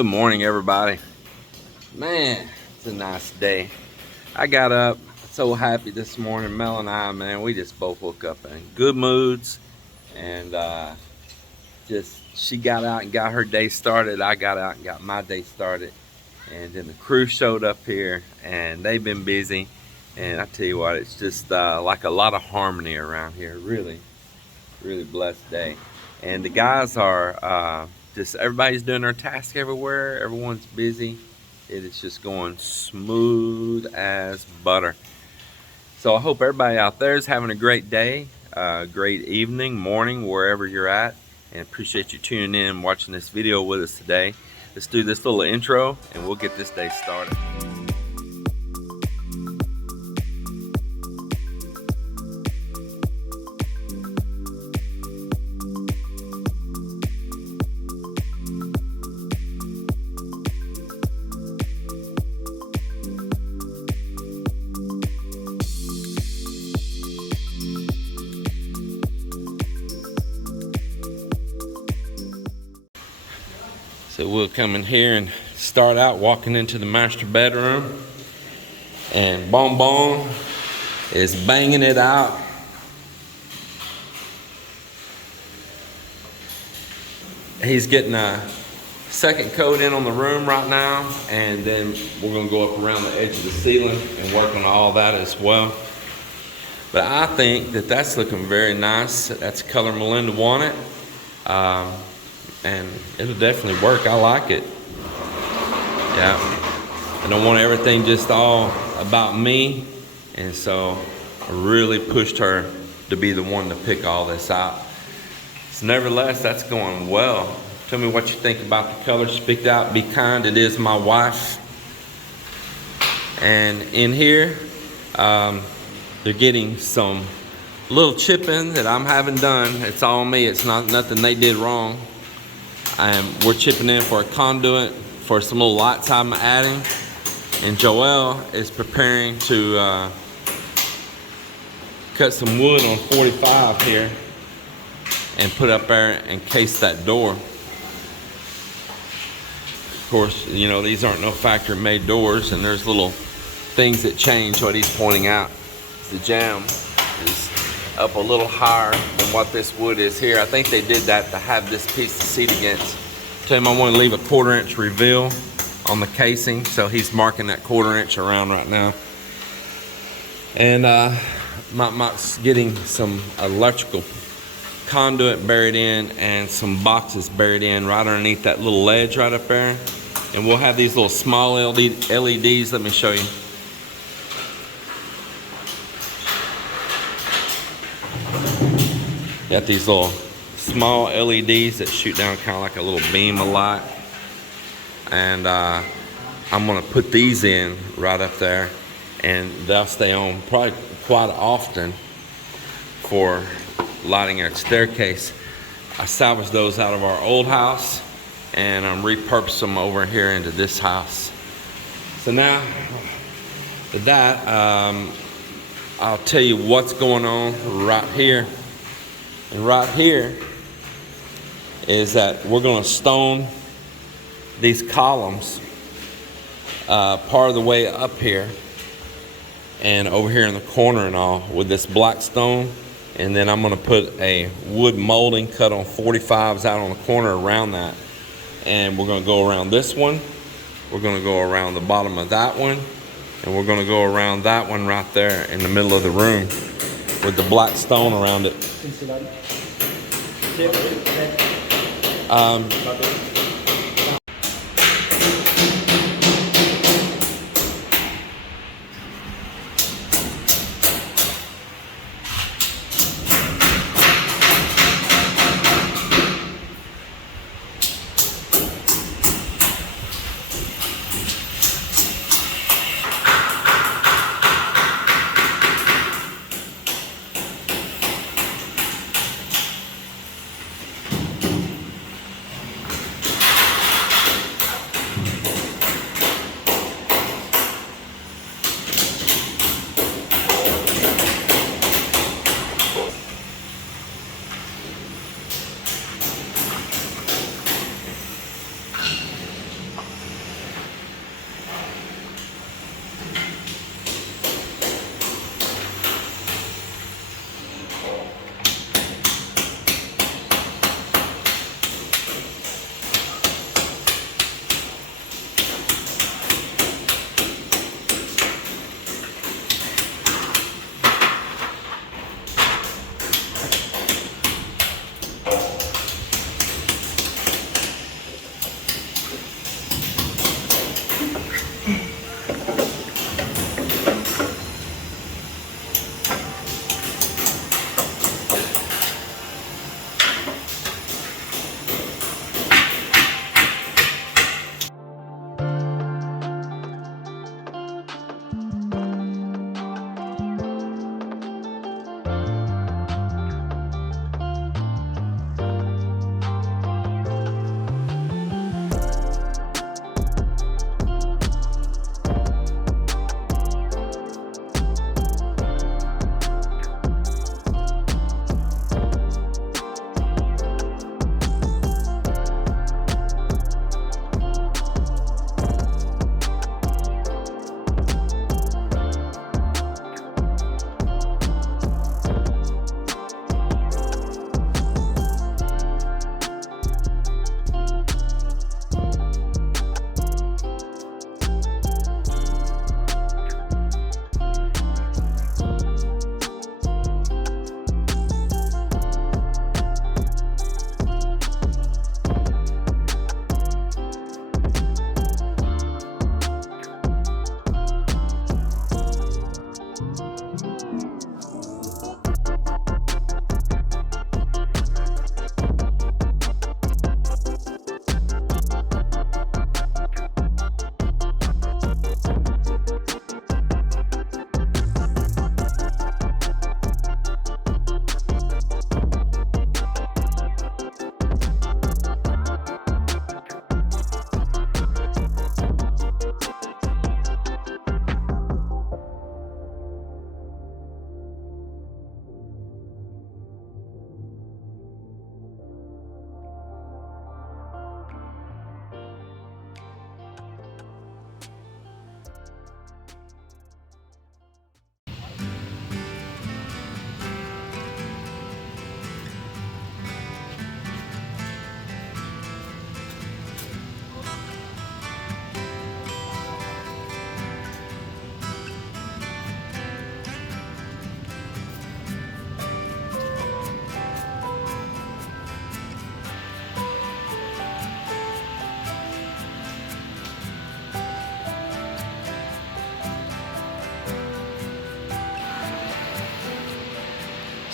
Good morning, everybody. Man, it's a nice day. I got up so happy this morning. Mel and I, man, we just both woke up in good moods, and just she got out and got her day started. I got out and got my day started, and then the crew showed up here, and they've been busy. And I tell you what, it's just like a lot of harmony around here. Really, really blessed day. And the guys are just everybody's doing their task everywhere. Everyone's busy. It is just going smooth as butter. So I hope everybody out there is having a great day, great evening, morning, wherever you're at. And appreciate you tuning in and watching this video with us today. Let's do this little intro and we'll get this day started. So we'll come in here and start out walking into the master bedroom, and Bon Bon is banging it out. He's getting a second coat in on the room right now, and then we're going to go up around the edge of the ceiling and work on all that as well. But I think that that's looking very nice. That's the color Melinda wanted. And it'll definitely work. I like it. Yeah. I don't want everything just all about me. And so I really pushed her to be the one to pick all this out. So nevertheless, that's going well. Tell me what you think about the colors picked out. Be kind. It is my wife. And in here, they're getting some little chipping that I'm having done. It's all me. It's not nothing they did wrong. We're chipping in for a conduit for some little lights I'm adding, and Joelle is preparing to cut some wood on 45 here and put up there and case that door. Of course, you know, these aren't no factory made doors, and there's little things that change. What he's pointing out is the jamb is up a little higher than what this wood is here. I think they did that to have this piece to seat against. Tell him I want to leave a 1/4 inch reveal on the casing, so he's marking that 1/4 inch around right now. And Mike's getting some electrical conduit buried in and some boxes buried in right underneath that little ledge right up there. And we'll have these little small LEDs. Let me show you. Got these little small LEDs that shoot down kind of like a little beam of light. And I'm going to put these in right up there, and they'll stay on probably quite often for lighting our staircase. I salvaged those out of our old house, and I'm repurposing them over here into this house. So now with that, I'll tell you what's going on right here. And right here is that we're going to stone these columns part of the way up here and over here in the corner and all with this black stone. And then I'm going to put a wood molding cut on 45s out on the corner around that. And we're going to go around this one. We're going to go around the bottom of that one. And we're going to go around that one right there in the middle of the room with the black stone around it.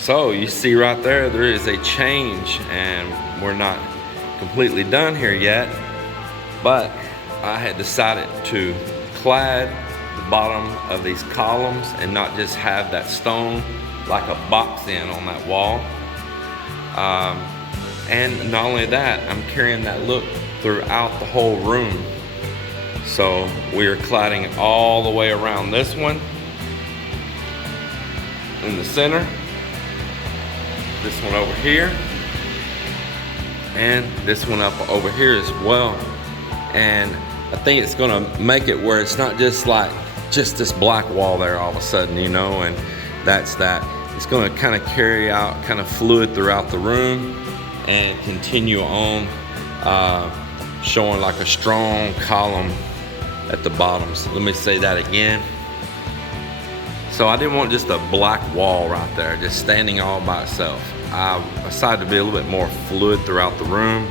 So you see right there, there is a change, and we're not completely done here yet, but I had decided to clad the bottom of these columns and not just have that stone like a box in on that wall. And not only that, I'm carrying that look throughout the whole room. So we are cladding all the way around this one in the center, this one over here, and this one up over here as well. And I think it's gonna make it where it's not just like just this black wall there all of a sudden, you know, and that's that. It's gonna kind of carry out kind of fluid throughout the room and continue on showing like a strong column at the bottom. So let me say that again. So I didn't want just a black wall right there, just standing all by itself. I decided to be a little bit more fluid throughout the room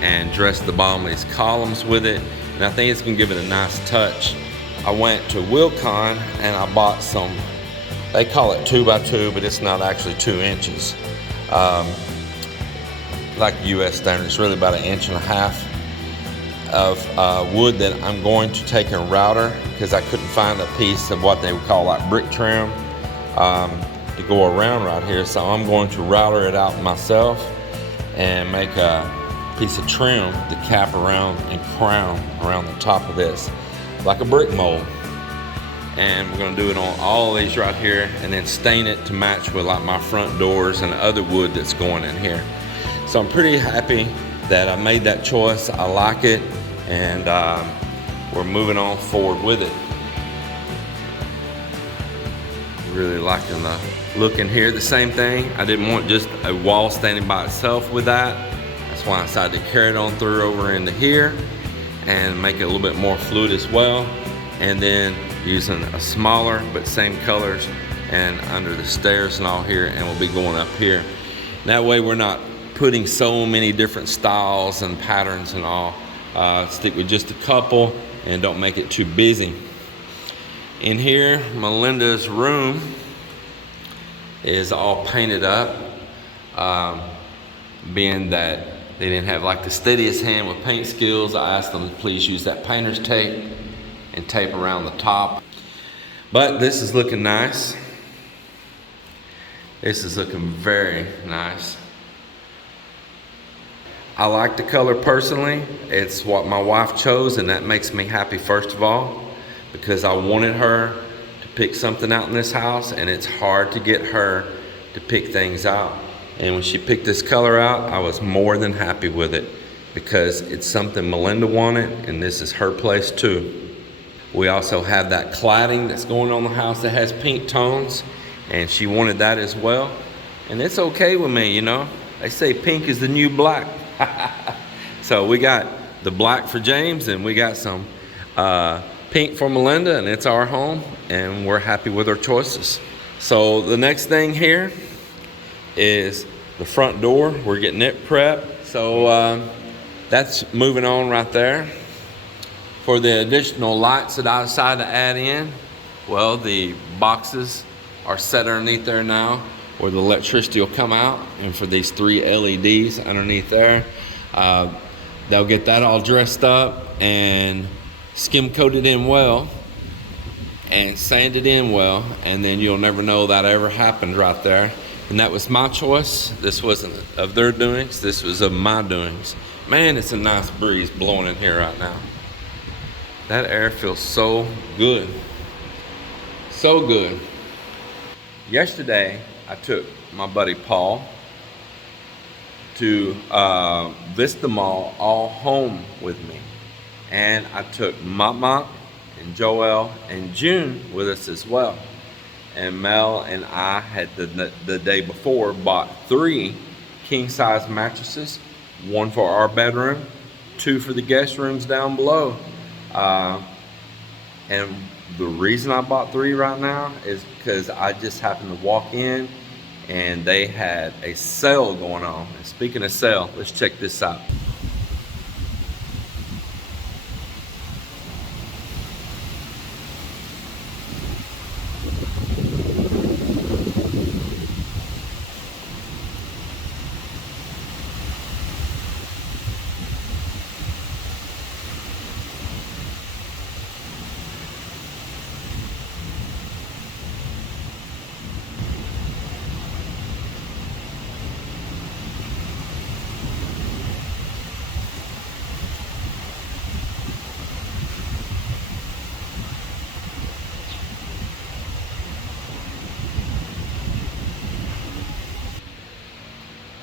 and dress the bottom of these columns with it. And I think it's gonna give it a nice touch. I went to Wilcon and I bought some, they call it 2x2, but it's not actually 2 inches. Like US standard, it's really about 1.5 inches of wood that I'm going to take and router, because I couldn't find a piece of what they would call like brick trim to go around right here. So I'm going to router it out myself and make a piece of trim to cap around and crown around the top of this, like a brick mold. And we're gonna do it on all of these right here, and then stain it to match with like my front doors and other wood that's going in here. So I'm pretty happy that I made that choice. I like it, and we're moving on forward with it. Really liking the look in here. The same thing, I didn't want just a wall standing by itself with that. That's why I decided to carry it on through over into here and make it a little bit more fluid as well. And then using a smaller but same colors and under the stairs and all here, and we'll be going up here. That way we're not putting so many different styles and patterns and all. Stick with just a couple and don't make it too busy. In here, Melinda's room is all painted up. Being that they didn't have like the steadiest hand with paint skills, I asked them to please use that painter's tape and tape around the top. But this is looking nice. This is looking very nice. I like the color personally. It's what my wife chose, and that makes me happy first of all, because I wanted her to pick something out in this house, and it's hard to get her to pick things out. And when she picked this color out, I was more than happy with it, because it's something Melinda wanted, and this is her place too. We also have that cladding that's going on the house that has pink tones, and she wanted that as well. And it's okay with me, you know. They say pink is the new black. So we got the black for James, and we got some pink for Melinda, and it's our home, and we're happy with our choices. So the next thing here is the front door. We're getting it prepped. So that's moving on right there. For the additional lights that I decided to add in, well, the boxes are set underneath there now where the electricity will come out, and for these 3 LEDs underneath there, they'll get that all dressed up and skim coated in well and sanded in well, and then you'll never know that ever happened right there. And that was my choice. This wasn't of their doings, this was of my doings. Man, it's a nice breeze blowing in here right now. That air feels so good. So good. Yesterday, I took my buddy Paul to Vista Mall all home with me. And I took Mop and Joel and June with us as well. And Mel and I had the day before bought 3 king-size mattresses, 1 for our bedroom, 2 for the guest rooms down below. And the reason I bought 3 right now is because I just happened to walk in and they had a sale going on. And speaking of sale, let's check this out.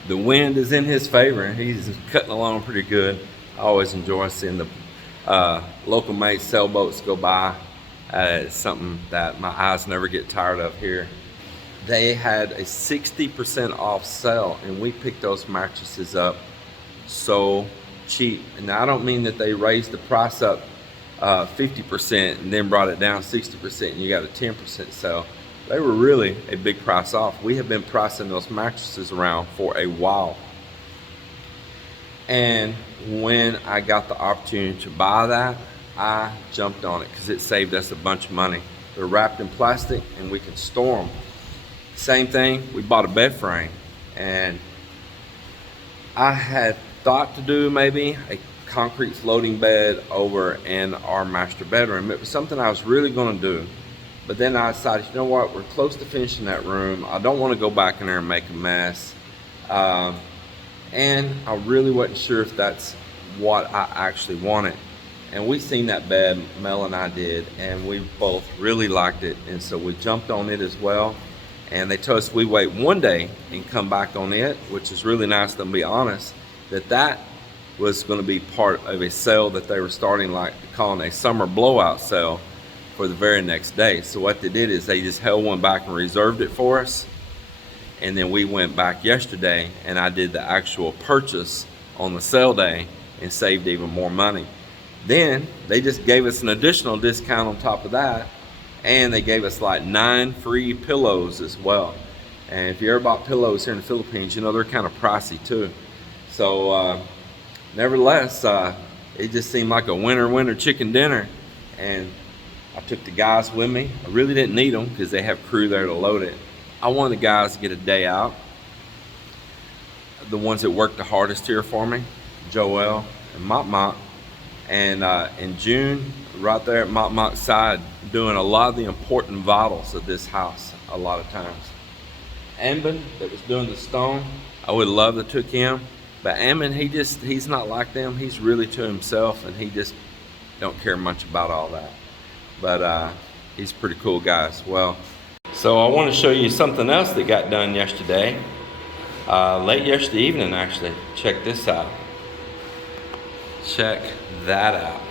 the wind is in his favor. He's cutting along pretty good. I always enjoy seeing the local made sailboats go by. It's something that my eyes never get tired of here. They had a 60% off sale, and we picked those mattresses up so cheap. And I don't mean that they raised the price up 50% and then brought it down 60% and you got a 10% sale. They were really a big price off. We have been pricing those mattresses around for a while. And when I got the opportunity to buy that, I jumped on it because it saved us a bunch of money. They're wrapped in plastic and we can store them. Same thing, we bought a bed frame, and I had thought to do maybe a concrete floating bed over in our master bedroom. It was something I was really going to do, but then I decided, you know what, we're close to finishing that room. I don't want to go back in there and make a mess, and I really wasn't sure if that's what I actually wanted. And we seen that bed, Mel and I did, and we both really liked it, and so we jumped on it as well. And they told us we wait one day and come back on it, which is really nice, to be honest, that was going to be part of a sale that they were starting, like calling a summer blowout sale, for the very next day. So what they did is they just held one back and reserved it for us. And then we went back yesterday and I did the actual purchase on the sale day and saved even more money. Then they just gave us an additional discount on top of that. And they gave us like 9 free pillows as well. And if you ever bought pillows here in the Philippines, you know they're kind of pricey too. So nevertheless, it just seemed like a winner chicken dinner. And I took the guys with me. I really didn't need them because they have crew there to load it. I wanted the guys to get a day out. The ones that worked the hardest here for me, Joel and Mop. And in June, right there at Mop's side, doing a lot of the important vitals of this house a lot of times. Amben, that was doing the stone, I would love to took him, but Amben, he's not like them. He's really to himself, and he just don't care much about all that. But he's a pretty cool guy as well. So I want to show you something else that got done yesterday, late yesterday evening actually. Check this out. Check that out.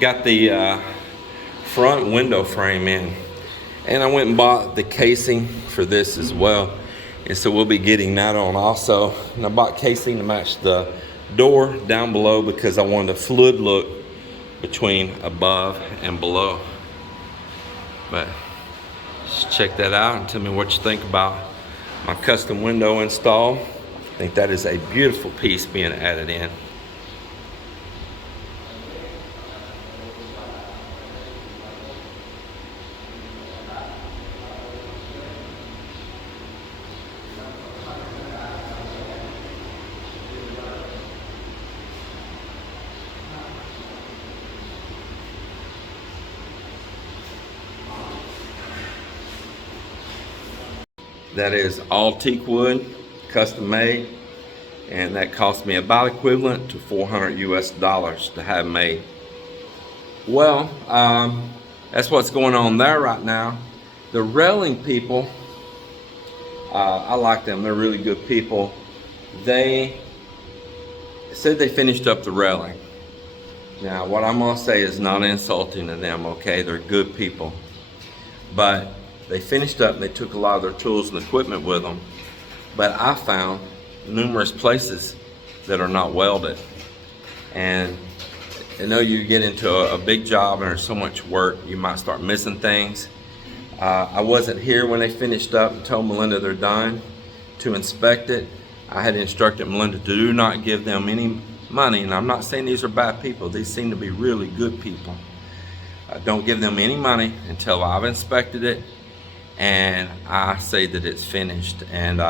Got the front window frame in, and I went and bought the casing for this as well, and so we'll be getting that on also. And I bought casing to match the door down below because I wanted a fluid look between above and below. But just check that out and tell me what you think about my custom window install. I think that is a beautiful piece being added in. That is all teak wood, custom made, and that cost me about equivalent to $400 US to have made. Well, that's what's going on there right now. The railing people, I like them. They're really good people. They said they finished up the railing. Now, what I'm gonna say is not insulting to them, okay? They're good people. But they finished up and they took a lot of their tools and equipment with them. But I found numerous places that are not welded. And I know you get into a big job and there's so much work, you might start missing things. I wasn't here when they finished up and told Melinda they're done to inspect it. I had instructed Melinda to do not give them any money, and I'm not saying these are bad people. These seem to be really good people. Don't give them any money until I've inspected it and I say that it's finished. And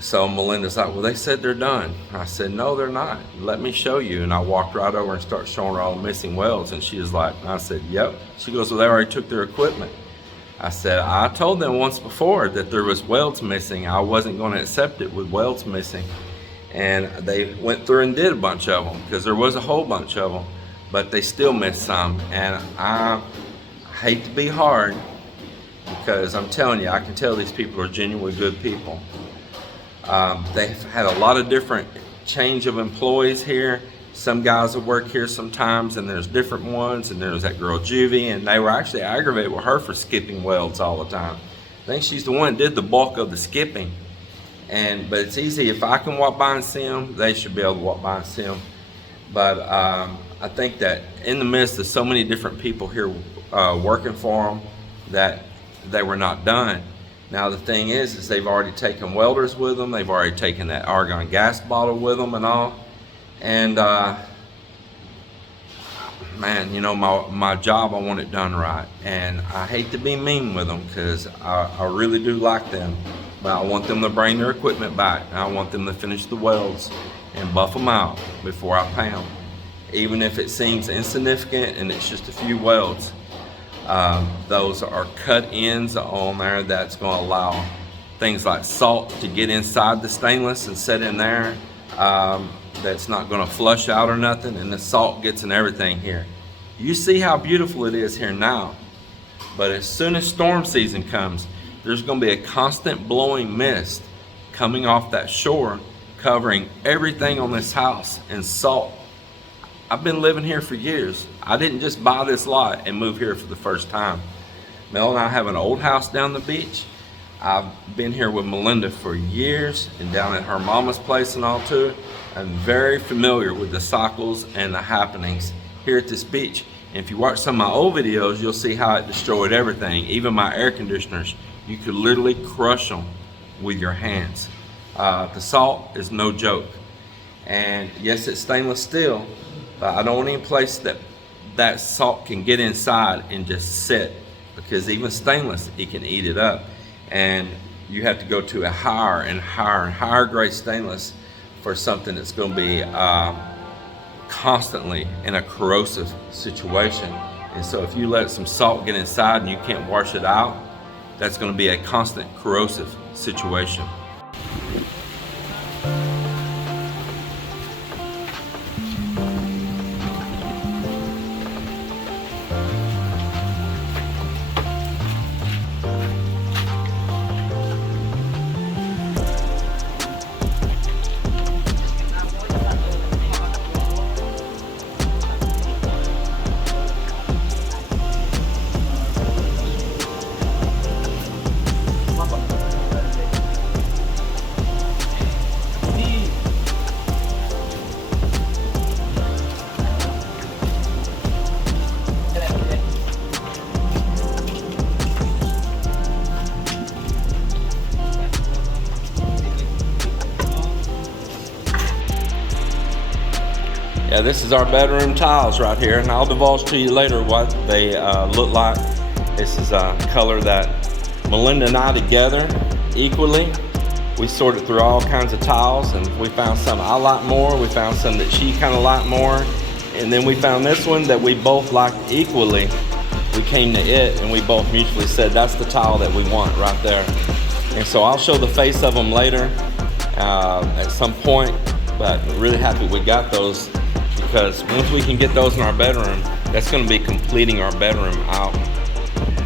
so Melinda's like, well, they said they're done. I said, no, they're not. Let me show you. And I walked right over and started showing her all the missing welds. And she was like, I said, yep. She goes, well, they already took their equipment. I said, I told them once before that there was welds missing. I wasn't going to accept it with welds missing. And they went through and did a bunch of them because there was a whole bunch of them, but they still missed some. And I hate to be hard because I'm telling you, I can tell these people are genuinely good people. They've had a lot of different change of employees here. Some guys that work here sometimes, and there's different ones, and there's that girl Juvie, and they were actually aggravated with her for skipping welds all the time. I think she's the one that did the bulk of the skipping. But it's easy. If I can walk by and see them, they should be able to walk by and see them. But I think that in the midst of so many different people here working for them, that they were not done. Now the thing is they've already taken welders with them. They've already taken that argon gas bottle with them and all. And man, you know, my job, I want it done right. And I hate to be mean with them because I really do like them. But I want them to bring their equipment back. I want them to finish the welds and buff them out before I pay them. Even if it seems insignificant and it's just a few welds. Those are cut ends on there that's going to allow things like salt to get inside the stainless and set in there. That's not going to flush out or nothing, and the salt gets in everything here. You see how beautiful it is here now, but as soon as storm season comes, there's going to be a constant blowing mist coming off that shore, covering everything on this house in salt. I've been living here for years. I didn't just buy this lot and move here for the first time. Mel and I have an old house down the beach. I've been here with Melinda for years and down at her mama's place and all too. I'm very familiar with the cycles and the happenings here at this beach. And if you watch some of my old videos, you'll see how it destroyed everything. Even my air conditioners, you could literally crush them with your hands. The salt is no joke. And yes, it's stainless steel, but I don't want any place that salt can get inside and just sit, because even stainless, it can eat it up. And you have to go to a higher and higher and higher grade stainless for something that's going to be constantly in a corrosive situation. And so if you let some salt get inside and you can't wash it out, that's going to be a constant corrosive situation. Yeah, this is our bedroom tiles right here, and I'll divulge to you later what they look like. This is a color that Melinda and I together equally, we sorted through all kinds of tiles, and we found some I like more, we found some that she kind of liked more, and then we found this one that we both liked equally. We came to it and we both mutually said that's the tile that we want right there. And so I'll show the face of them later at some point, but really happy we got those, because once we can get those in our bedroom, that's going to be completing our bedroom out.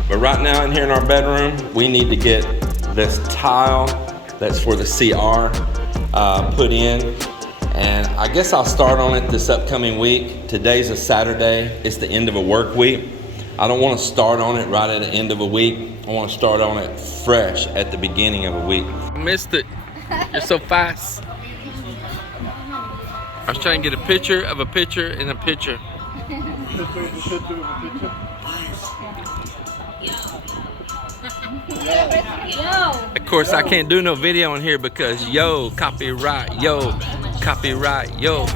But right now in here in our bedroom, we need to get this tile that's for the CR put in. And I guess I'll start on it this upcoming week. Today's a Saturday. It's the end of a work week. I don't want to start on it right at the end of a week. I want to start on it fresh at the beginning of a week. I missed it. You're so fast. I was trying to get a picture of a picture in a picture. Of course, I can't do no video in here because yo, copyright, yo, copyright, yo.